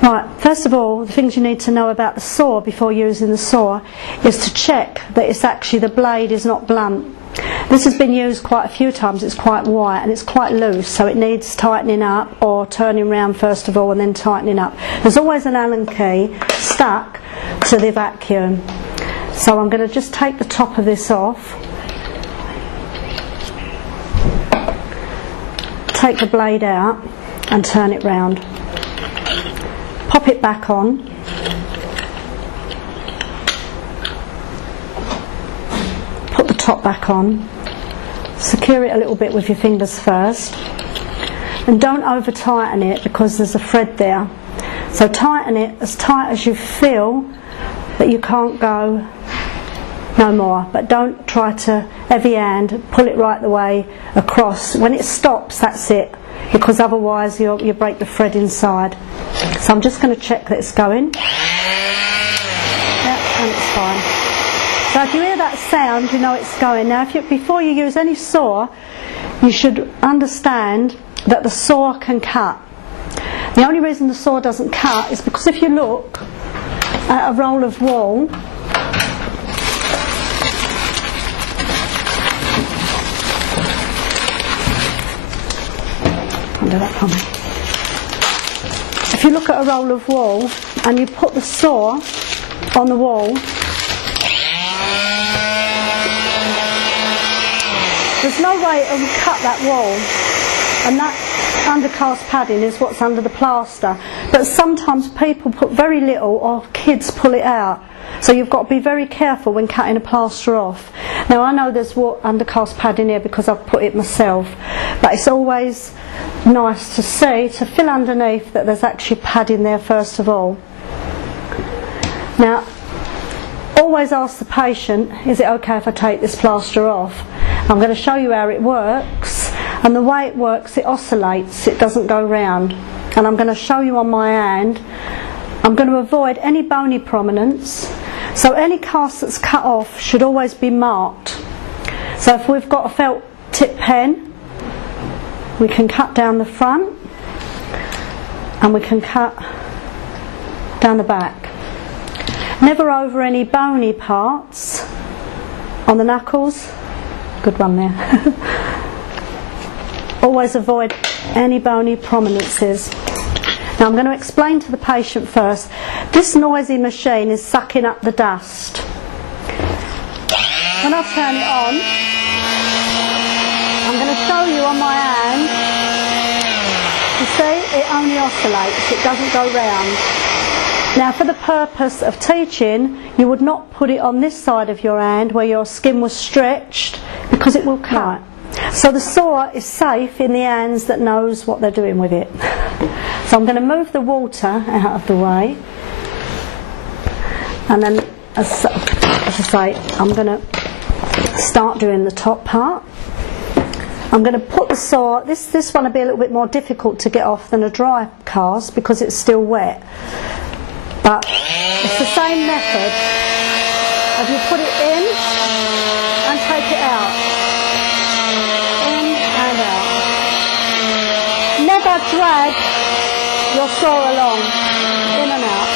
Right, first of all, the things you need to know about the saw before using the saw is to check that it's actually, the blade is not blunt. This has been used quite a few times, it's quite white and it's quite loose, so it needs tightening up or turning round first of all and then tightening up. There's always an Allen key stuck to the vacuum. So I'm going to just take the top of this off, take the blade out and turn it round. Pop it back on, put the top back on, secure it a little bit with your fingers first, and don't over tighten it because there's a thread there. So tighten it as tight as you feel that you can't go no more, but don't try to heavy hand pull it right the way across. When it stops, that's it, because otherwise you break the thread inside. So I'm just going to check that it's going. Yeah, and it's fine. So if you hear that sound, you know it's going. Now, before you use any saw, you should understand that the saw can cut. The only reason the saw doesn't cut is because if you look at a roll of wool, if you look at a roll of wool and you put the saw on the wall, there's no way it will cut that wool, and that undercast padding is what's under the plaster. But sometimes people put very little, or kids pull it out, so you've got to be very careful when cutting a plaster off. Now I know there's undercast padding here because I've put it myself, but it's always nice to see, to feel underneath that there's actually padding there first of all. Now always ask the patient, is it okay if I take this plaster off? I'm going to show you how it works, and the way it works, it oscillates, it doesn't go round, and I'm going to show you on my hand. I'm going to avoid any bony prominence, so any cast that's cut off should always be marked. So if we've got a felt tip pen, we can cut down the front and we can cut down the back. Never over any bony parts on the knuckles. Good one there. Always avoid any bony prominences. Now I'm going to explain to the patient first. This noisy machine is sucking up the dust. When I turn it on, I'm going to show you on my hand. You see, it only oscillates, it doesn't go round. Now for the purpose of teaching, you would not put it on this side of your hand where your skin was stretched, because it will cut. So the saw is safe in the hands that knows what they're doing with it. So I'm going to move the water out of the way, and then as I say, I'm going to start doing the top part. I'm going to put the saw, this one will be a little bit more difficult to get off than a dry cast because it's still wet, but it's the same method as you put it in and take it out, in and out. Never drag your saw along, in and out.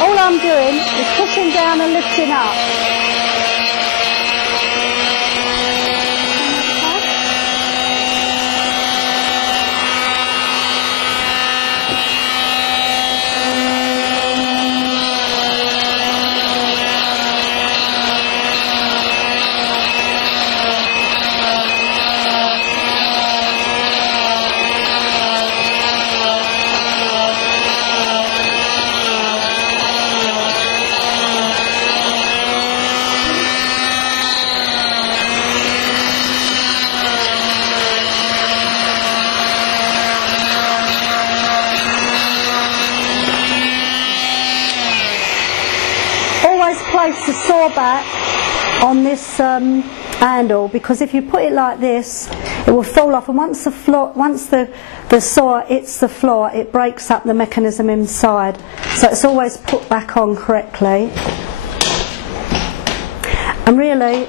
All I'm doing is pushing down and lifting up. Place the saw back on this handle, because if you put it like this, it will fall off, and once the saw hits the floor, it breaks up the mechanism inside. So it's always put back on correctly. And really,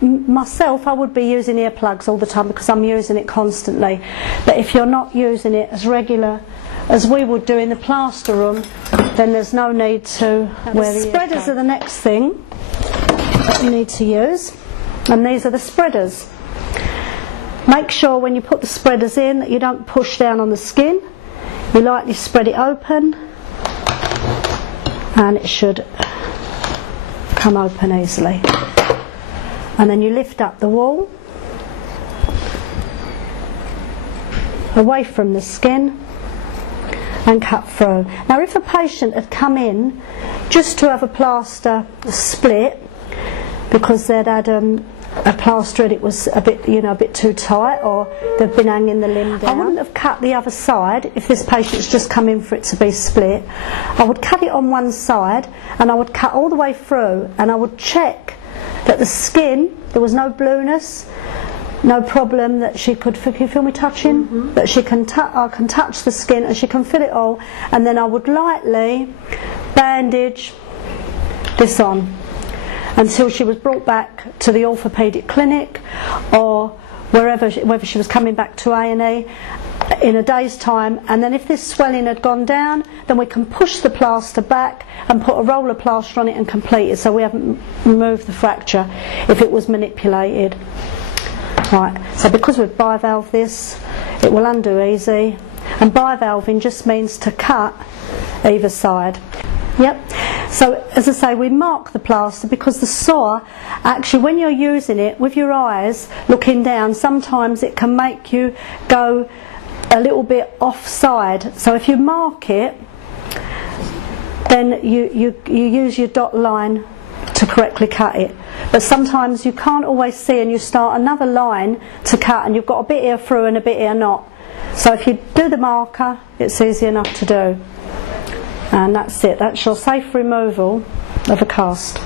myself, I would be using earplugs all the time because I'm using it constantly. But if you're not using it as regular as we would do in the plaster room, then there's no need to wear the spreaders. Are the next thing that you need to use, and these are the spreaders. Make sure when you put the spreaders in that you don't push down on the skin. You lightly spread it open, and it should come open easily. And then you lift up the wall away from the skin and cut through. Now if a patient had come in just to have a plaster split because they'd had a plaster and it was a bit, a bit too tight, or they've been hanging the limb down, I wouldn't have cut the other side. If this patient's just come in for it to be split, I would cut it on one side and I would cut all the way through, and I would check that the skin, there was no blueness, no problem, that she could, can you feel me touching? That she can I can touch the skin and she can feel it all, and then I would lightly bandage this on until she was brought back to the orthopaedic clinic or wherever, whether she was coming back to A&E in a day's time. And then if this swelling had gone down, then we can push the plaster back and put a roller plaster on it and complete it, so we haven't removed the fracture if it was manipulated. Right, so because we've bivalved this, it will undo easy, and bivalving just means to cut either side. Yep. So as I say, we mark the plaster because the saw, actually when you're using it with your eyes looking down, sometimes it can make you go a little bit offside. So if you mark it, then you use your dot line to correctly cut it. But sometimes you can't always see, and you start another line to cut and you've got a bit here through and a bit here not. So if you do the marker, it's easy enough to do. And that's it. That's your safe removal of a cast.